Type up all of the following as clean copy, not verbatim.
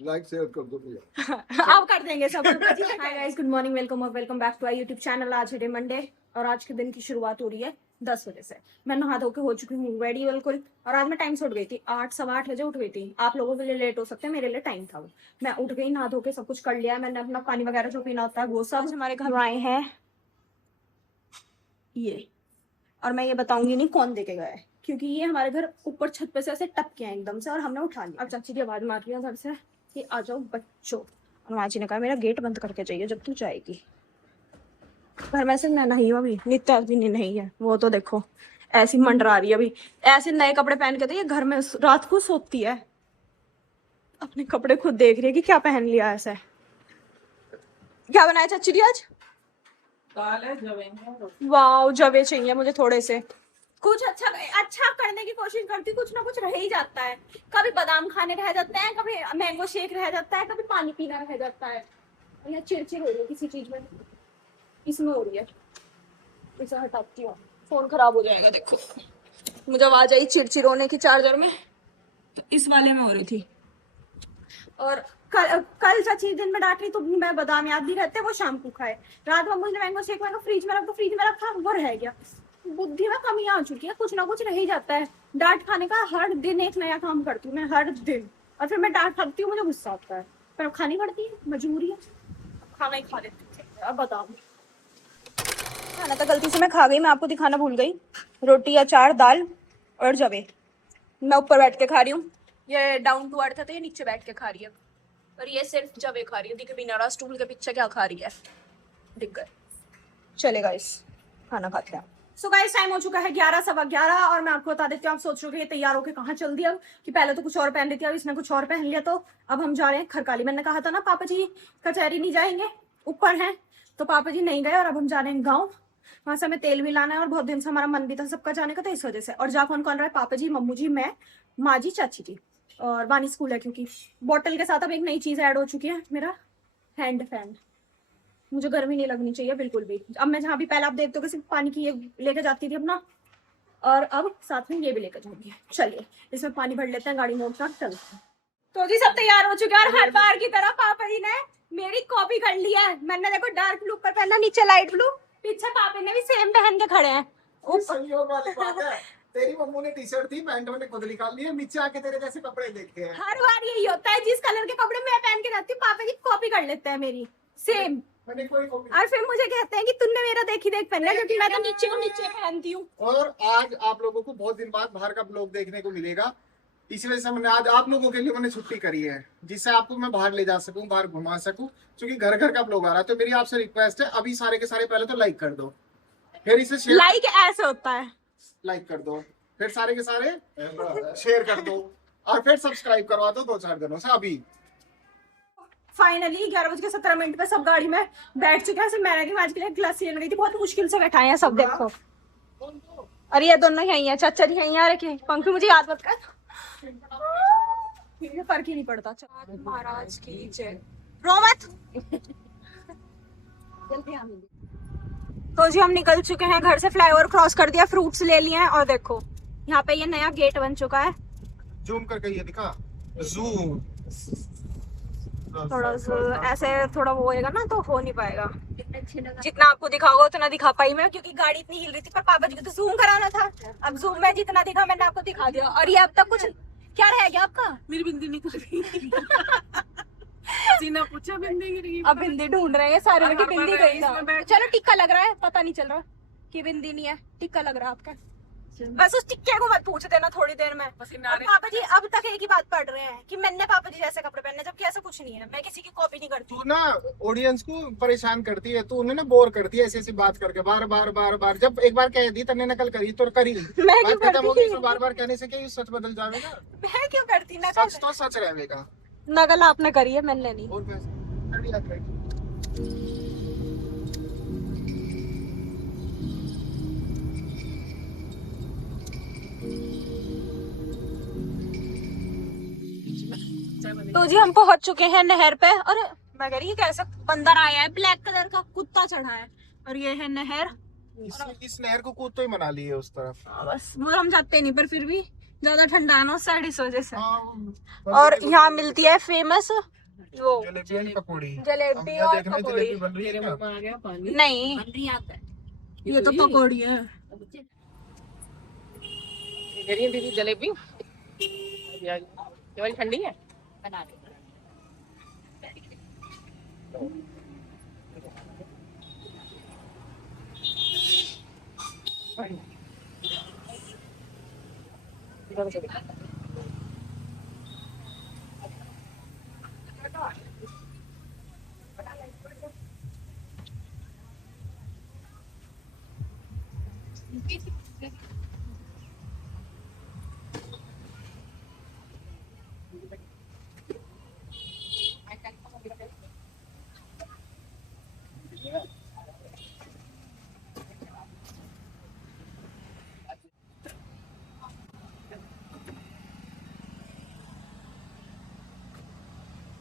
Like share कर दो भैया। आप कर देंगे सब। Hi guys, good morning, welcome और welcome back to our YouTube channel. आज है मंडे और आज के दिन की शुरुआत हो रही है 10 बजे से। मैं नहा धो के हो चुकी हूँ रेडी बिल्कुल। और आज मैं टाइम से उठ गई थी, 8 सवा 8 बजे उठ गई थी। आप लोगों के लिए लेट हो सकते हैं, मेरे लिए टाइम था वो। मैं उठ गई, नहा धो के सब कुछ कर लिया। मैंने अपना पानी वगैरह जो पीना होता है वो सब। हमारे घर आए हैं ये, और मैं ये बताऊंगी नहीं कौन देके गया है, क्योंकि ये हमारे घर ऊपर छत पे से ऐसे टपके हैं एकदम से और हमने उठा लिया। अब चाची की आवाज मार रही है उधर से कि आ जाओ बच्चों। और माची ने कहा मेरा गेट बंद करके जाइए जब तू जाएगी। घर में से मैं नहीं हूँ अभी, नित्या भी नहीं है। वो तो देखो ऐसी मंडरा रही है अभी, ऐसे नए कपड़े पहन के तो ये घर में रात को सोती है। अपने कपड़े खुद देख रही है कि क्या पहन लिया ऐसे। क्या बनाया चाची जी आज? दाल है, जवे। वाह, जवे चाहिए मुझे थोड़े से। कुछ अच्छा करने की कोशिश करती, कुछ ना कुछ रह ही जाता है। कभी बादाम खाने रह जाते हैं, कभी मैंगो शेक रह जाता है, कभी पानी पीना रह जाता है। या चिड़चिड़ हो रही है किसी चीज में, इसमें हो रही है। इसे हटाती हूँ, फोन खराब हो जाएगा। देखो मुझे आवाज आई चिड़चिड़ होने की चार्जर में, तो इस वाले में हो रही थी। और कल चाची दिन में डांट रही तो मैं बादाम याद नहीं रहते, वो शाम को खाए। रात में मुझे मैंगो शेक मैंगो फ्रिज में रख दो, फ्रिज में रखा वो रह गया। बुद्धि में कमी आ चुकी है, कुछ ना कुछ रह ही जाता है। डांट खाने का हर दिन एक नया काम करती हूँ मैं, हर दिन। और फिर मैं डांट खाती हूँ, मुझे गुस्सा आता है, पर खानी पड़ती है, मजबूरी है, खाना ही खा लेती हूँ। अब बताओ, खाना तो गलती से मैं खा गई, मैं आपको दिखाना भूल गई। रोटी अचार दाल और जवे मैं ऊपर बैठ के खा रही हूँ। ये डाउन टू अर्थ है तो ये नीचे बैठ के खा रही है, और ये सिर्फ जवे खा रही है। दिख भी नहीं रहा स्टूल के पीछे क्या खा रही है, दिख गए। चलेगा इस खाना खाते हैं। सो गाइस टाइम हो चुका है 11 सवा 11 और मैं आपको बता देती हूँ। आप सोच रहे हो कि ये तैयार होकर कहाँ चल दिया, कि पहले तो कुछ और पहन रही थी, अब इसने कुछ और पहन लिया। तो अब हम जा रहे हैं खरकाली। मैंने कहा था ना पापा जी कचहरी नहीं जाएंगे, ऊपर हैं, तो पापा जी नहीं गए और अब हम जा रहे हैं गाँव। वहां से हमें तेल भी लाना है और बहुत दिन से हमारा मन भी था सबका जाने का, तो इस वजह से। और जा कौन कौन रहा है? पापा जी, मम्मू जी, मैं, माँ जी, चाची जी और वानी स्कूल है, क्योंकि बॉटल के साथ अब एक नई चीज ऐड हो चुकी है, मेरा हैंड फैन। मुझे गर्मी नहीं लगनी चाहिए बिल्कुल भी। अब मैं जहाँ भी पहले आप देखते हो कि सिर्फ पानी की ये लेकर जाती थी अपना, और अब साथ में ये भी लेकर जाऊंगी। चलिए इसमें पानी भर लेते हैं, गाड़ी मोड़ कर चलते हैं। तो जी सब तैयार हो चुके हैं और हर बार की तरह पापा जी ने मेरी कॉपी कर ली है। मैंने देखो डार्क ब्लू पर पहना, नीचे लाइट ब्लू, पीछे पापा ने भी सेम पहन के खड़े हैं। संयोग वाली बात है, तेरी मम्मू ने टी शर्ट थी, पैंट मैंने खुद निकाल ली है, नीचे आके तेरे जैसे कपड़े देखे हैं। हर बार यही होता है, जिस कलर के कपड़े मैं पहन के जाती हूँ पापा जी कॉपी कर लेते हैं मेरी सेम। मैंने कोई कॉपी और फिर मुझे कहते हैं कि तुमने मेरा देखी देख पहना, क्योंकि मैं तो नीचे को नीचे पहनती हूँ। और आज आप लोगों को बहुत दिन बाद बाहर का ब्लॉग देखने को मिलेगा, इसी वजह से मैंने आज आप लोगों के लिए मैंने छुट्टी करी है, जिससे आपको मैं बाहर ले जा सकूं, बाहर घुमा सकूं, क्योंकि घर घर का ब्लॉग आ रहा है। तो मेरी आपसे रिक्वेस्ट है, अभी सारे के सारे पहले तो लाइक कर दो, फिर इसे शेयर लाइक ऐसे होता है, लाइक कर दो, फिर सारे के सारे शेयर कर दो, और फिर सब्सक्राइब करवा दो 2-4 दिनों से। अभी फाइनली 11:17 पे सब गाड़ी में बैठ चुके हैं। मैंने की आज के लिए क्लास लेने गई थी, बहुत मुश्किल से बैठाए हैं सब, देखो। अरे ये दोनों यही है, चाचा जी यही आ रखे। पंखी मुझे याद मत कर, फर्क ही नहीं पड़ता। महाराज की जय। रो मत। तो जी हम निकल चुके हैं घर से, फ्लाईओवर क्रॉस कर दिया, फ्रूट्स ले लिए हैं, और देखो यहाँ पे ये नया गेट बन चुका है। जूम करके ये दिखा, जूम थोड़ा ऐसे थोड़ा वो होएगा ना तो हो नहीं पाएगा। जितना आपको दिखा होगा उतना दिखा पाई मैं, क्योंकि गाड़ी इतनी हिल रही थी। पर पापा जी को तो जूम कराना था, अब जूम में जितना दिखा मैंने आपको दिखा दिया। और ये अब तक कुछ क्या रह गया आपका? मेरी बिंदी निकल गई। सीना पूछा बिंदी गिर गई। अब बिंदी ढूंढ रहे हैं सारे लोग कि बिंदी गई ना। चलो टिक्का लग रहा है, पता नहीं चल रहा कि बिंदी नहीं है, टिक्का लग रहा है आपका। बस उस टिक्के को मत पूछ देना थोड़ी देर में। पापा जी अब तक एक ही बात पढ़ रहे हैं कि मैंने पापा जी जैसे कपड़े पहने, जबकि ऐसा कुछ नहीं है। मैं किसी की कॉपी नहीं करती। तू ना ऑडियंस को परेशान करती है, तू उन्हें ना बोर करती है ऐसी ऐसी बात करके, बार बार बार बार। जब एक बार कह दी तने नकल करी तो करी, मैं बात क्यों खत्म हो करती? गई। बार बार कहने से क्या सच बदल जाएगा? मैं क्यों करती? सच तो सच रहेगा। नकल आपने करी है, मैंने नहीं। और कैसे तो जी हम पहुंच चुके हैं नहर पे। अरे मैं कह रही कैसा बंदर आया है, ब्लैक कलर का कुत्ता चढ़ा है, और ये है नहर। इस नहर को कूद तो ही मना ली है उस तरफ। बस वो हम जाते नहीं, पर फिर भी ज्यादा ठंडा ना उस साइड इस वजह से। हाँ, और यहाँ मिलती है फेमस वो जलेबी और पकौड़ी। अब जलेबी यहाँ और देखना पकौड़ी। जलेबी बन रही है मेरे क्या? मुंह में आ गया पानी। नहीं ये तो पकौड़ी है। दीदी जलेबी ये वाली ठंडी है।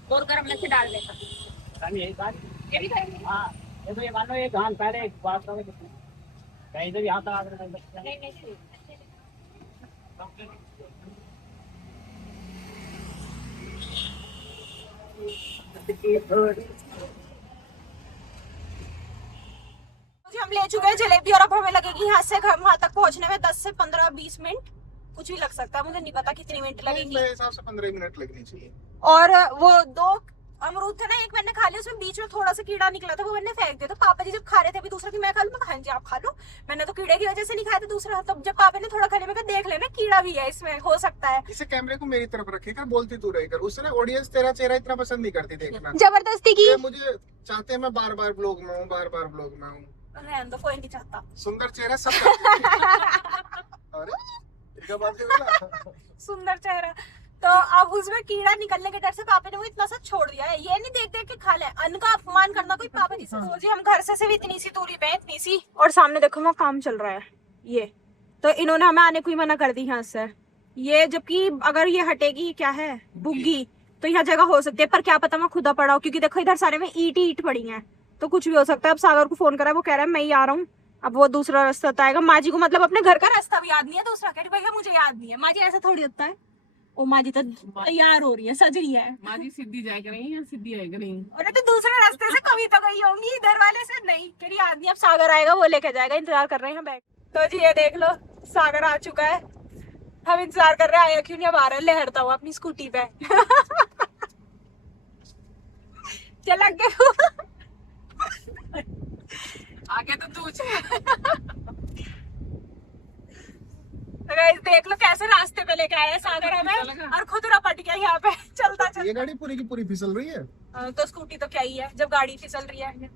और गरम लस्सी डाल देना। ये भी करेंगे। ये तो ये मान लो एक घान पहले एक बात करो कहीं से भी आता आ रहा है। नहीं नहीं जी हम ले चुके हैं जलेबी और अब हमें लगेगी यहाँ से घर वहां तक पहुंचने में 10 से 15-20 मिनट कुछ भी लग सकता है, मुझे नहीं पता कितनी मिनट लगेगी। मेरे हिसाब से 15 मिनट लगनी चाहिए। और वो 2 अमरूद थे ना, एक मैंने खा लिया, उसमें बीच में थोड़ा सा कीड़ा निकला था, वो मैंने फेंक दिया। तो पापा जी जब खा रहे थे अभी दूसरा कि मैं खा लूं, मैं कहा, हाँ जी आप खा लो। मैंने तो कीड़े की वजह से नहीं खाया था दूसरा। तब जब पापा ने थोड़ा खा लिया, मैं कहा देख लेना कीड़ा भी है इसमें, हो सकता है। इसे कैमरे को मेरी तरफ रखेकर बोलती तू रहेकर, उससे ना ऑडियंस तेरा चेहरा इतना पसंद नहीं करती देखना। जबरदस्ती की ये मुझे चाहते हैं मैं बार बार ब्लॉग में हूँ, बार बार ब्लॉग में हूँ। रहने दो, कोई नहीं चाहता। सुंदर चेहरा सब अरे क्या बात है बोला? सुंदर चेहरा। तो अब उसमें कीड़ा निकलने के डर से पापा ने वो इतना सा छोड़ दिया है। ये नहीं देख देख के खा ले, अन्न का अपमान करना कोई पापा जी से। तो जी हम घर से सिर्फ इतनी सी दूरी पे हैं, इतनी सी, और सामने देखो वहाँ काम चल रहा है ये। तो इन्होंने हमें आने को ही मना कर दी यहाँ से। ये जबकि अगर ये हटेगी क्या है बुग्गी, तो यहाँ जगह हो सकती है, पर क्या पता मैं खुदा पड़ा हो, क्योंकि देखो इधर सारे में ईट ही ईट पड़ी है, तो कुछ भी हो सकता है। अब सागर को फोन करा है, वो कह रहा है मैं ही आ रहा हूँ। अब वो दूसरा रास्ता बताएगा। माँ जी को मतलब अपने घर का रास्ता भी याद नहीं है, दूसरा कह रही भैया मुझे याद नहीं है। माँ जी ऐसा थोड़ी होता है। ओ माँ जी तो तैयार हो रही है, सज रही है। माँ जी सीधी जाएगा नहीं या सीधी आएगा नहीं। और तो दूसरे रास्ते से कभी तो गई होंगी, इधर वाले से नहीं। कह रही याद नहीं, अब सागर आएगा वो लेके जाएगा, इंतजार कर रहे हैं बैठ। तो जी ये देख लो सागर आ चुका है। हम इंतजार कर रहे हैं, आया क्यों नहीं, अब आ रहा है लहरता हुआ अपनी स्कूटी पे। चल के आगे तो तू तो गाइस देख लो कैसे रास्ते पे लेके आया है सागर हमें, और खुद रपट गया यहाँ पे चलता चलता। ये गाड़ी पूरी की पूरी फिसल रही है। तो स्कूटी तो क्या ही है जब गाड़ी फिसल रही है।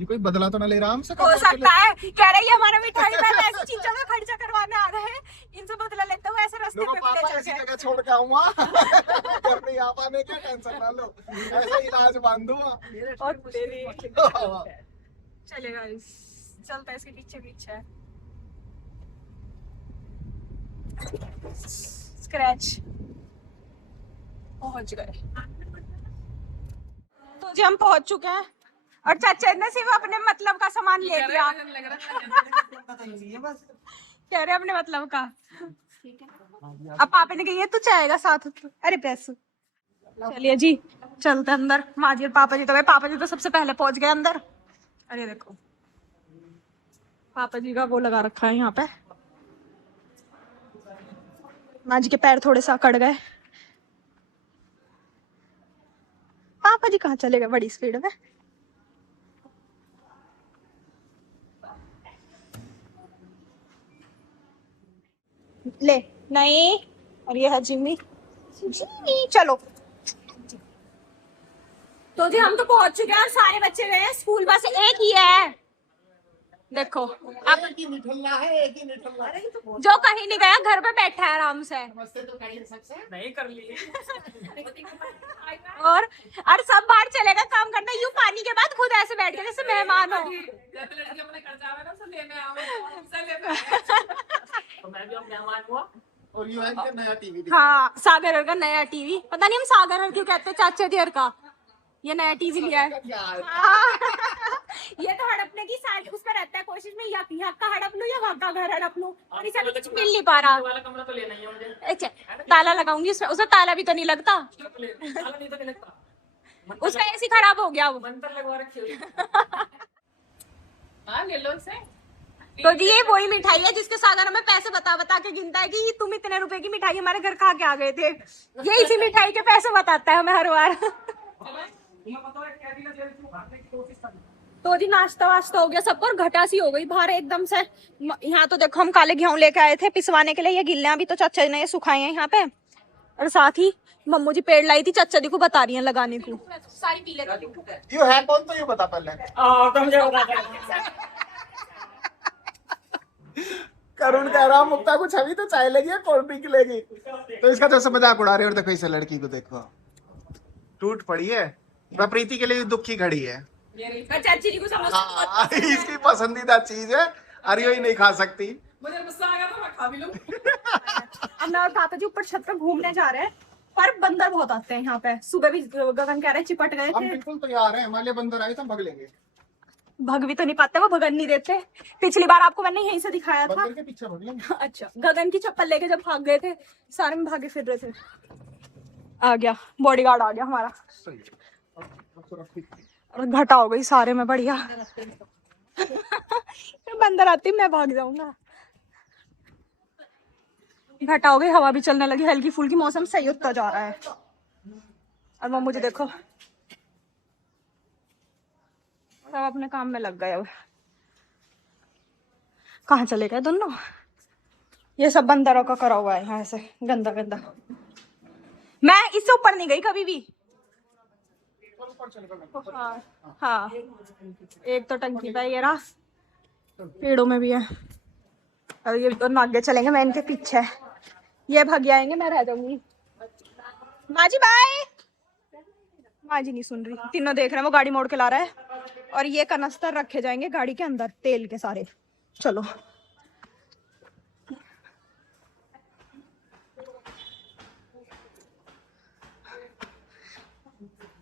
ये कोई बदला तो ना ले रहा हमसे? हो सकता है, कह रही है हमारा मिठाई में ऐसी चीजों में खर्चा करवाने आ रहे हैं, इनसे बदला लेते हुए ऐसे रास्ते पे पापा ले ऐसी चल जगह छोड़ के आऊंगा घर नहीं आ पाने का टेंशन ना लो, ऐसा इलाज बांध दूंगा। और तेरी चलेगा, चलता है इसके पीछे पीछे। स्क्रैच पहुंच गए। तो जी हम पहुंच चुके हैं, और चाचा ने सिर्फ अपने मतलब का सामान ले लिया। कह रहे अपने मतलब का। अब पापा ने कही है तू चाहेगा साथ, अरे पैसू। चलिए जी चलते अंदर। माँ जी और पापा जी तो गए, पापा जी तो सबसे पहले पहुंच गए अंदर। अरे देखो पापा जी का वो लगा रखा है यहाँ पे। माँ जी के पैर थोड़े सा अकड़ गए। पापा जी कहाँ चले गए बड़ी स्पीड में। ले नहीं, और ये है जिम्मी। जिम्मी चलो। तो जी हम तो पहुंच चुके हैं और सारे बच्चे गए हैं, स्कूल बस एक ही है। देखो अब एक ही निठल्ला है, एक ही निठल्ला है। जो कहीं नहीं गया घर पे बैठा है आराम से। नमस्ते तो कहिए सबसे। नहीं कर ली और सब बाहर चलेगा काम करना, यूं पानी के बाद खुद ऐसे बैठ गए जैसे मेहमान हो। तो मैं भी अब मेहमान हुआ। और यू है कि नया टीवी हाँ सागर का नया टीवी, पता नहीं हम सागर क्यों कहते हैं, चाचा देर का ये नया टीवी लिया है। यार हाँ। ये तो हड़पने की साल उसमें रहता है कोशिश में, या यहाँ का हड़प लूं या वहाँ का घर हड़प लूं, और इसे कुछ मिल नहीं पा रहा। वाला कमरा तो लेना ही है मुझे। अच्छा, ताला लगाऊंगी उसमें, उसमें ताला भी तो नहीं लगता, ताला नहीं तो नहीं लगता। उसका एसी खराब हो गया वो। मंतर लगवा रखे हो। हाँ ले लो इसे। तो जी ये वही मिठाई है जिसके सागर हमें पैसे बता बता के गिनता है कि तुम इतने रुपए की मिठाई हमारे घर खा के आ गए थे। ये इसी मिठाई के पैसे बताता है हमें हर बार। तो जी नाश्ता वाश्ता हो गया सबको, और घटा सी हो गई बाहर एकदम से। यहाँ तो देखो हम काले गेहूं लेके आए थे पिसवाने के लिए, ये गिल्लियां भी तो चाचा जी ने ये सुखाए हैं यहाँ पे, और साथ ही मम्मू जी पेड़ लाई थी, चाचा जी को बता रही है लगाने को। सारी पीले यू है कौन तो ये बता पहले। तो मुझे बता करुण कह रहा मुक्ता को छवि तो चाय लगी है, कोल्ड ड्रिंक लेगी, तो इसका तो सब मजाक उड़ा रहे। और देखो इसे लड़की को देखो, टूट पड़ी है, वह प्रीति के लिए दुख की घड़ी है। चाची जी को समझ हाँ, इसकी पसंदीदा चीज है, अरियो ही नहीं खा सकती। मुझे गुस्सा आ गया तो मैं खा भी लूं। अब मैं और पापा जी ऊपर छत पे घूमने जा रहे हैं, पर बंदर बहुत आते हैं यहाँ पे। सुबह भी गगन कह रहे चिपट गए हम थे। बिल्कुल तैयार हैं, हमारे लिए बंदर आए तो हम भग लेंगे। भग भी तो नहीं पाते, वो भगन नहीं देते। पिछली बार आपको मैंने यहीं से दिखाया था। बंदर के पीछे भग लेंगे। अच्छा, गगन की चप्पल लेके जब भाग गए थे, सारे में भागे फिर रहे थे। आ गया बॉडीगार्ड, आ गया हमारा। सही है। अब तो रखी। और घटा हो गई सारे में, बढ़िया। बंदर आती मैं भाग जाऊंगा। घटा हो गई, हवा भी चलने लगी, हल्की फुल्की, मौसम सही होता जा रहा है। और वो मुझे देखो सब अपने काम में लग गए। अब कहाँ चले गए दोनों? ये सब बंदरों का करा हुआ है यहाँ से, गंदा गंदा। मैं इससे ऊपर नहीं गई कभी भी। हाँ, हाँ। एक तो टंकी पे ये रहा, पेड़ों में भी है। और ये दोनों आगे चलेंगे, मैं इनके पीछे। ये भाग जाएंगे, मैं रह जाऊंगी। माँ जी बाय। माँ जी नहीं सुन रही, तीनों देख रहे हैं, वो गाड़ी मोड़ के ला रहा है। और ये कनस्तर रखे जाएंगे गाड़ी के अंदर, तेल के सारे। चलो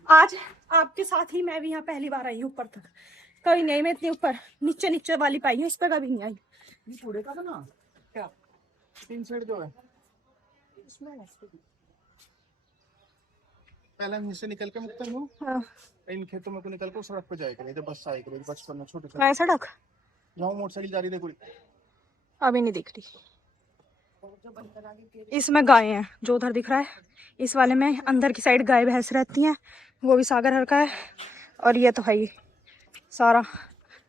आज आपके साथ ही मैं भी यहाँ पहली बार आई हूँ ऊपर तक। कभी नहीं, मैं इतनी ऊपर नीचे नीचे वाली पाई हूँ, इस पर कभी नहीं आई। ये थोड़े का था ना क्या, 3 सेट जो है पहले हम से निकल के मुक्ता हूँ। हाँ। इन खेतों में को निकल कर सड़क पे जाएगा, नहीं तो बस आएगी। बचपन में छोटे मैं सड़क जाऊँ, मोटरसाइकिल जा रही देखो। अभी नहीं दिख रही। इसमें गाय हैं, जो उधर दिख रहा है इस वाले में अंदर की साइड गाय भैंस रहती हैं, वो भी सागर हर का है। और ये तो है ही सारा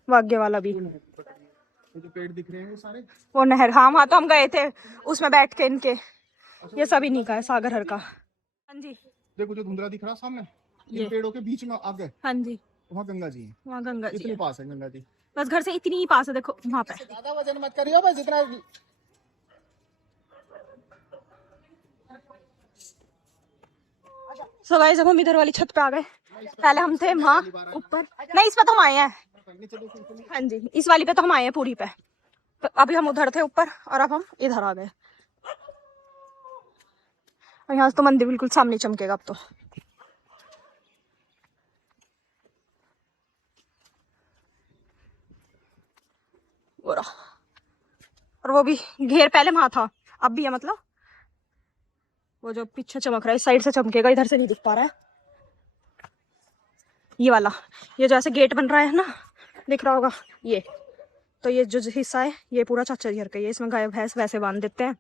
वाग्य वाला भी। जो पेड़ दिख रहे हैं वो सारे, वो नहर, हाँ वहाँ तो हम गए थे, उसमें बैठ के इनके। ये सभी नहीं का है, सागर हर का। हाँ जी, देखो जो धुंधला दिख रहा सामने, ये इन पेड़ों के बीच में आगे, हाँ जी, वहाँ गंगा जी है। वहाँ गंगा जी इतने है। पास है गंगा जी। बस घर से इतनी ही पास है, देखो वहाँ पे। ज्यादा वजन मत करियो बस, जितना सो गाइस अब हम इधर वाली छत पे आ गए। पहले हम थे वहाँ ऊपर, नहीं इस पे तो हम आए हैं। हाँ जी, इस वाली पे तो हम आए हैं पूरी पे। तो अभी हम उधर थे ऊपर, और अब हम इधर आ गए। और यहाँ से तो मंदिर बिल्कुल सामने चमकेगा अब तो। और वो भी घेर पहले वहां था, अब भी है, मतलब वो जो पीछे चमक रहा है इस साइड से चमकेगा, इधर से नहीं दिख पा रहा है। ये वाला, ये जो ऐसे गेट बन रहा है ना, दिख रहा होगा ये, तो ये जो हिस्सा है ये पूरा चाचा जी घर का, ये इसमें गाय भैंस वैसे बांध देते हैं।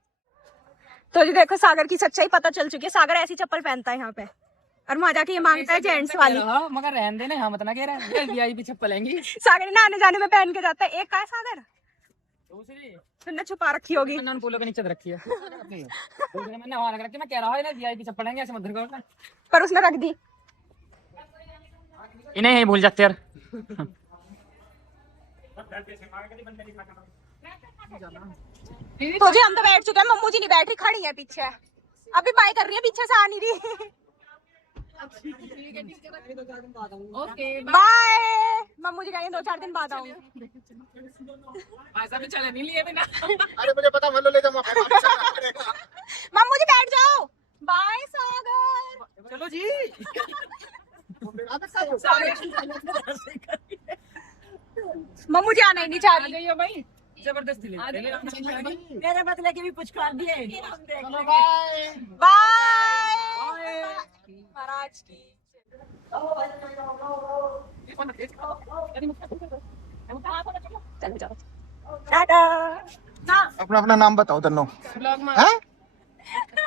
तो जी देखो सागर की सच्चाई पता चल चुकी है। सागर ऐसी चप्पल पहनता है यहाँ पे, और वहां जाके ये मांगता है जेंट्स वाली। मगर रहने देना, हाँ मत ना कह रहा है, वीआईपी चप्पल लेंगी। सागर ना आने जाने में पहन के जाता है। एक का है सागर, दूसरी तुमने छुपा रखी होगी। मैंने पोलो के नीचे रखी है। दूसरी मैंने वहां रख रखी, मैं कह रहा हूँ वीआईपी चप्पल लेंगे, ऐसे मत करो। पर उसने रख दी। इन्हें ही भूल जाते यार। तो जी हम तो बैठ चुके हैं, मम्मू जी नहीं बैठ रही, खड़ी है पीछे, अभी बाय कर रही है, पीछे से आ नहीं रही। Okay bye. मम्मू जी कहेंगे 2-4 दिन बाद आऊंगी। ऐसा भी चले नहीं लिए बिना। अरे मुझे पता, मान लो ले जाओ मम्मू जी बैठ जाओ। बाय सागर। चलो जी। मम्मू जाना ही नहीं चाह रही। जाइए भाई, जबरदस्ती ले मेरे बदले के भी पुचकार दिए। चलो बाय। बाय महाराज की। चलो जाओ, टाटा। अपना अपना नाम बताओ तन्नो। ब्लॉग में हैं?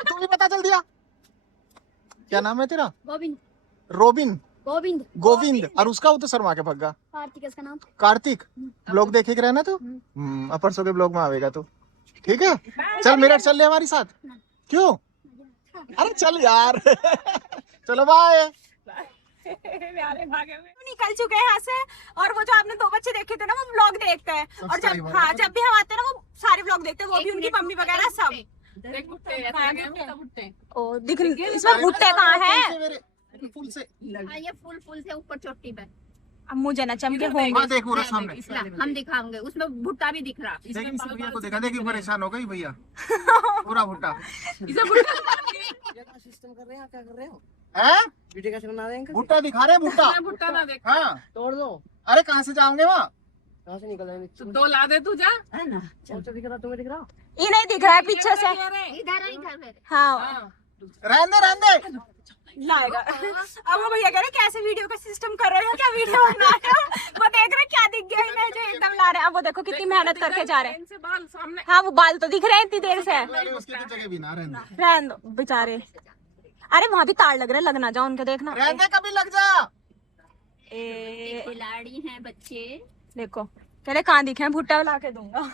तू भी पता चल दिया। क्या नाम है तेरा? गोविंद। रोबिन। गोविंद। गोविंद। और उसका वो तो शर्मा के भग्गा। कार्तिक इसका नाम। कार्तिक। ब्लॉग देखे के रहना तू। परसों के ब्लॉग में आवेगा तू, ठीक है? चल मेरठ चल ले हमारी साथ। क्यों? अरे चल यार। चलो बाय। निकल चुके हैं यहाँ से। और वो जो आपने 2 बच्चे देखे थे ना, वो व्लॉग देखते हैं। और जब हाँ जब भी हम आते हैं ना, वो सारे व्लॉग देखते हैं, वो भी उनकी मम्मी वगैरह सब। देख भुट्टे, ऐसा लगे भुट्टा भुट्टे। ओ दिख, इसमें भुट्टे कहाँ है? फुल से ये फुल से ऊपर चोटी पे। अब मुझे ना चमके इधर होंगे। हाँ देख पूरा सामने। हम दिखाएंगे, उसमें भुट्टा भी दिख रहा। देखिए इस भैया को देखा, देखिए परेशान हो गई भैया। पूरा भुट्टा इसे भुट्टा सिस्टम कर रहे हैं, क्या कर रहे हो? है। वीडियो कैसे बना रहे हैं? भुट्टा दिखा रहे हैं, भुट्टा। मैं भुट्टा ना देख। हाँ तोड़ दो। अरे कहाँ से जाओगे वहाँ? कहाँ से निकल रहे तो 2 ला दे तू जा। है ना? चल तो दिख रहा, तुम्हें दिख रहा? ये नहीं दिख रहा है पीछे से। इधर है, इधर है। हाँ हाँ। रहने दे। लाएगा। अब वो भैया कह रहे कैसे वीडियो का सिस्टम कर रहे हो, क्या वीडियो बना रहे हो? वो देख रहे क्या दिख गया इन्हें, जो एकदम ला रहे हैं। अब वो देखो कितनी मेहनत करके जा रहे हैं। इनसे बाल सामने। हाँ वो बाल तो दिख रहे हैं इतनी देर से। अरे उसकी तो जगह भी ना रहने। रहने दो बेचारे। अरे वहाँ भी तार लग रहा है, लगना जाओ उनके, देखना। रहने कभी लग जा। खिलाड़ी हैं बच्चे। देखो कह रहे कहाँ दिखे हैं, भुट्टा ला के दूंगा।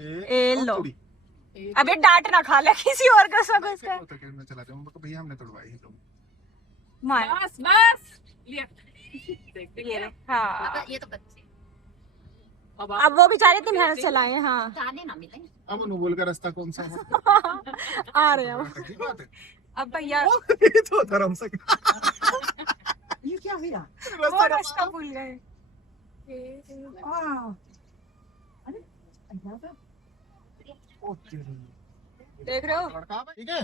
ए लो, अबे डांट ना खा ले किसी और का सब इसका। मैं चला जाऊँ भैया, हमने तोड़वाई तो। मार बस बस लिया। देख देख ये ले। हाँ अब ये तो बच्चे अब वो बेचारे इतनी मेहनत से लाए हैं। हाँ दाने ना मिले। अब अनुभूल का रास्ता कौन सा है? आ रहे हैं वो। की बात है। अब भैया ये तो धर्म से ये क्या हुआ? वो रास्ता भूल गए। देख रहे हो? लड़का ठीक है।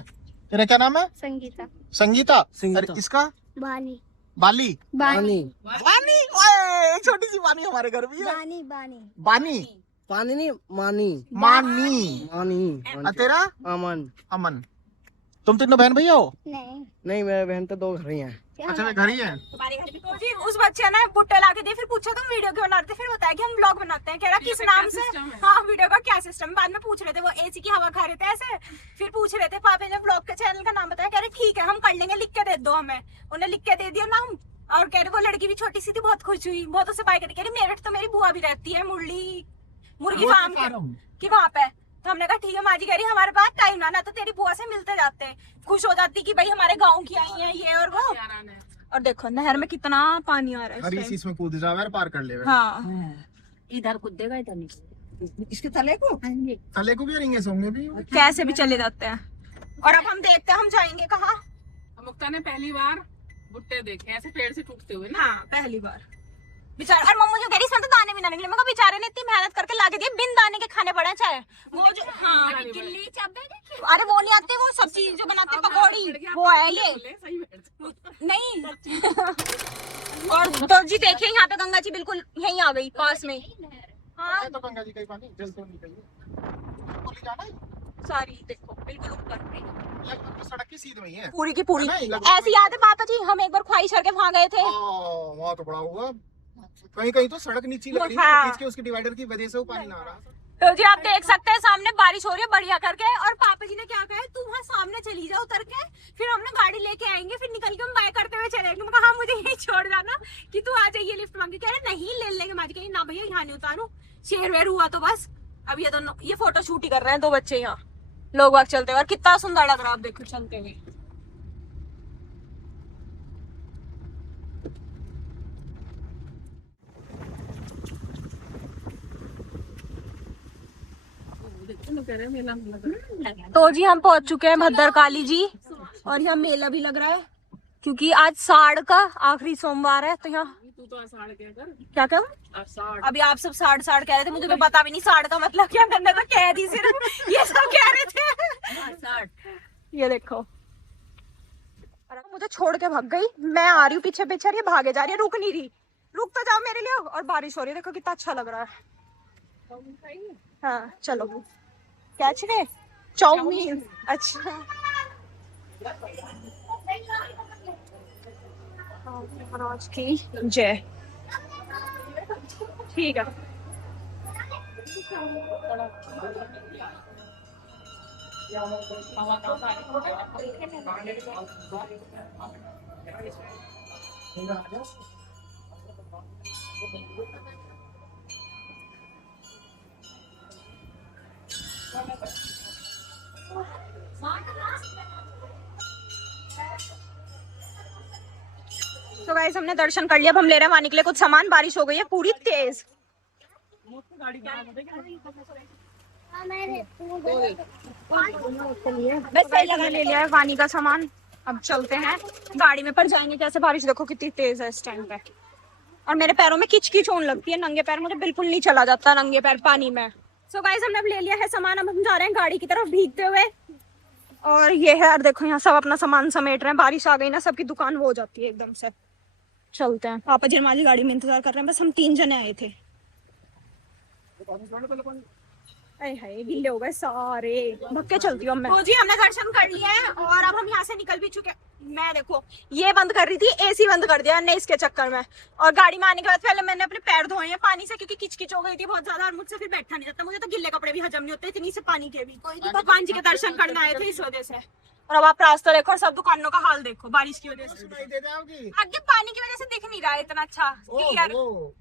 तेरा क्या नाम है? संगीता। संगीता। संगीता। अरे इसका? बानी। बाली। बानी। बानी। ओए एक छोटी सी बानी हमारे घर भी है। बानी। बानी। बानी। पानी नहीं, मानी। मानी। मानी। और तेरा? अमन। अमन। तुम तीनों बहन भैया हो? नहीं। नहीं, मेरे बहन तो 2 घर ही हैं। अच्छा मैं घर ही है। तुम्हारे घर भी तो जी उस बच्चे ने भुट्टे ला के दिए, फिर पूछा तुम वीडियो क्यों बना रहे थे, फिर बताया कि हम ब्लॉग बनाते हैं। कह रहा किस वीडियो का नाम क्या से। सिस्टम है? हाँ वीडियो का क्या सिस्टम। बाद में पूछ रहे थे, वो एसी की हवा खा रहे थे ऐसे। फिर पूछ रहे थे पापा ने ब्लॉग के चैनल का नाम बताया। कह रहे ठीक है हम कर लेंगे, लिख के दे दो हमें। उन्हें लिख के दे दिया नाम। और कह रहे वो लड़की भी छोटी सी थी, बहुत खुश हुई, बहुत उसे बाय कह रही मेरठ तो मेरी बुआ भी रहती है मुर्गी फार्म की वहाँ पे। तो हमने कहा ठीक है। माँ जी कह रही हमारे पास टाइम ना तो तेरी बुआ से मिलते जाते। खुश हो जाती कि भाई हमारे गाँव की आई है ये और वो। और देखो नहर में कितना पानी आ रहा है अरे इस इसी इसमें कूद जाओ यार, पार कर ले। टाइम। हाँ इधर कूदेगा, इधर नहीं। इसके तले को? तले को भी रहेंगे, सोंगे भी। कैसे भी चले जाते हैं। और अब हम देखते हैं हम जाएंगे कहाँ। मुक्ता ने पहली बार भुट्टे देखे ऐसे पेड़ से टूटते हुए ना। हाँ पहली बार बेचारा। और मम्मी जो कह रही इसमें तो दाने भी ना निकले। मैं कहा बेचारे ने इतनी मेहनत करके ला के दिए, बिन दाने के खाने पड़े चाहे वो जो। हाँ गिल्ली चाबे। अरे वो नहीं आते, वो सब्जी जो बनाते हैं पकौड़ी, वो है ये सही बैठ। नहीं। और तो जी देखिए यहाँ पे गंगा जी बिल्कुल यहीं आ गई पास में। हाँ तो गंगा जी का ही पानी जल तो निकलिए। बोली जाना है। सारी देखो बिल्कुल ऊपर लगभग तो सड़क की सीध में ही है। पूरी की पूरी। है ना, लगभग। ऐसी याद है पापा जी हम एक बार ख्वाहिश करके वहाँ गए थे। वहाँ तो बड़ा हुआ। कहीं कहीं तो सड़क नीची लग रही है, हाँ। बीच के उसके डिवाइडर की वजह से वो पानी ना आ रहा। तो जी आप देख सकते हैं सामने बारिश हो रही है बढ़िया करके। और पापा जी ने क्या कहा तू वहाँ सामने चली जाओ उतर के, फिर हमने गाड़ी लेके आएंगे, फिर निकल के हम बाय करते हुए चलेंगे। मैं कहा हाँ मुझे यही छोड़ जाना कि तू आ जाइए लिफ्ट मांगे। कह रहे नहीं ले लेंगे। माँ जी कही ना भैया यहाँ नहीं उतारू, शेर वेर हुआ तो बस। अब ये दोनों ये फोटो शूट ही कर रहे हैं 2 बच्चे यहाँ, लोग बाग चलते हुए। और कितना सुंदर लग रहा है आप देखो चलते हुए। तो जी हम पहुंच चुके हैं भद्रकाली जी। और यहाँ मेला भी लग रहा है क्योंकि आज साड़ का आखिरी सोमवार है। तो यहाँ तू तो आषाढ़ क्या कर क्या क्या आषाढ़। अभी आप सब साड़ साड़ कह रहे थे, मुझे तो पता भी नहीं साड़ का मतलब क्या। मैंने तो कह दी सिर्फ, ये सब कह रहे थे। ये देखो और मुझे छोड़ के भाग गई। मैं आ रही हूँ पीछे पीछे, ये भागे जा रही है, रुक नहीं रही। रुक तो जाओ मेरे लिए, और बारिश हो रही है, देखो कितना अच्छा लग रहा है। हाँ चलो, क्या चाहिए? चाउमीन। अच्छा महाराज की जय। ठीक है। तो गाइस हमने दर्शन कर लिया, अब हम ले रहे हैं वहां के लिए कुछ सामान। बारिश हो गई है पूरी तेज। बस सही लगा, ले लिया है वानी का सामान। अब चलते हैं गाड़ी में, पर जाएंगे कैसे? बारिश देखो कितनी तेज है इस टाइम पे, और मेरे पैरों में किच किच होने लगती है। नंगे पैर मुझे बिल्कुल नहीं चला जाता, नंगे पैर पानी में। सो गाइस हमने अब ले लिया है सामान, अब हम जा रहे हैं गाड़ी की तरफ भीगते हुए। और ये है यार, देखो यहाँ सब अपना सामान समेट रहे हैं। बारिश आ गई ना, सबकी दुकान वो हो जाती है एकदम से। चलते हैं, पापा जी हमारी गाड़ी में इंतजार कर रहे हैं। बस हम 3 जने आए थे। अरे हाय गिल्ले हो गए सारे, भक्के चलती हूँ मैं। तो जी हमने दर्शन कर लिया है और अब हम यहाँ से निकल भी चुके हैं। मैं देखो ये बंद कर रही थी, एसी बंद कर दिया ने इसके चक्कर में। और गाड़ी में आने के बाद पहले मैंने अपने पैर धोए हैं पानी से, क्योंकि किचकिच हो गई थी बहुत ज्यादा, और मुझसे फिर बैठा नहीं जाता। मुझे तो गिल्ले कपड़े भी हजम नहीं होते इतनी से पानी के भी। भगवान जी के दर्शन करने आए थे इस वजह से। और अब आप रास्ता देखो और सब दुकानों का हाल देखो बारिश की वजह से। आगे पानी की वजह से दिख नहीं रहा है इतना अच्छा क्लियर।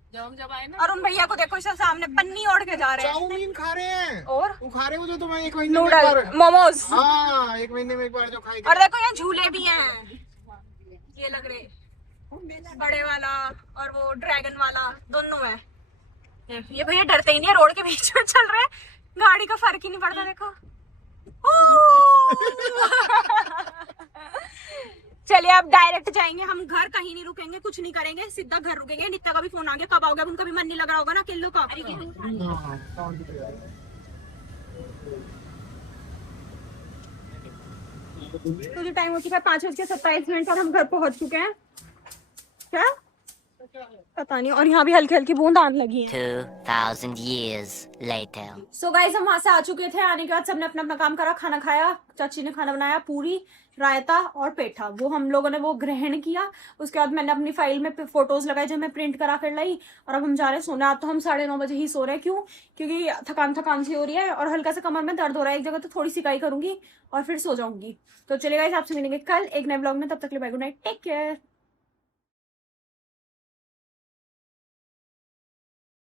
जब आए ना, और उन भैया को देखो इसे सामने पन्नी ओढ़ के जा रहे हैं। चाउमीन खा रहे हैं, और वो खा रहे हो जो तुम्हें 1 महीने में एक नूडल बार। मोमोज। हाँ 1 महीने में एक बार जो खाएगा। और देखो यहाँ झूले भी हैं, ये लग रहे बड़े वाला और वो ड्रैगन वाला दोनों है। ये भैया डरते ही नहीं है, रोड के बीच में चल रहे हैं, गाड़ी का फर्क ही नहीं पड़ता। देखो चलिए अब डायरेक्ट जाएंगे हम घर, कहीं नहीं रुकेंगे, कुछ नहीं करेंगे, सीधा घर रुकेंगे। नित्या का भी फोन आ गया, कब आओगे? अब उनका भी मन नहीं लग रहा होगा ना किल्लो का। तो जो टाइम हो चुका है 5:27 और हम घर पहुंच चुके हैं। क्या पता नहीं। और यहाँ भी हल्की हल्की बूंद आने लगी है। 2000 years later. सो गाइस हम वहां से आ चुके थे। आने के बाद सबने अपना अपना काम करा, खाना खाया। चाची ने खाना बनाया, पूरी, रायता और पेठा, वो हम लोगों ने वो ग्रहण किया। उसके बाद मैंने अपनी फाइल में फोटोज लगाए जो मैं प्रिंट करा कर लाई। और अब हम जा रहे हैं सोने। आज तो हम 9:30 बजे ही सो रहे हैं। क्यों? क्योंकि थकान सी हो रही है और हल्का सा कमर में दर्द हो रहा है एक जगह, तो थोड़ी सिकाई करूंगी और फिर सो जाऊंगी। तो चलिए गाइस आपसे मिलेंगे कल एक नए ब्लॉग में, तब तक के लिए bye, good night, take care.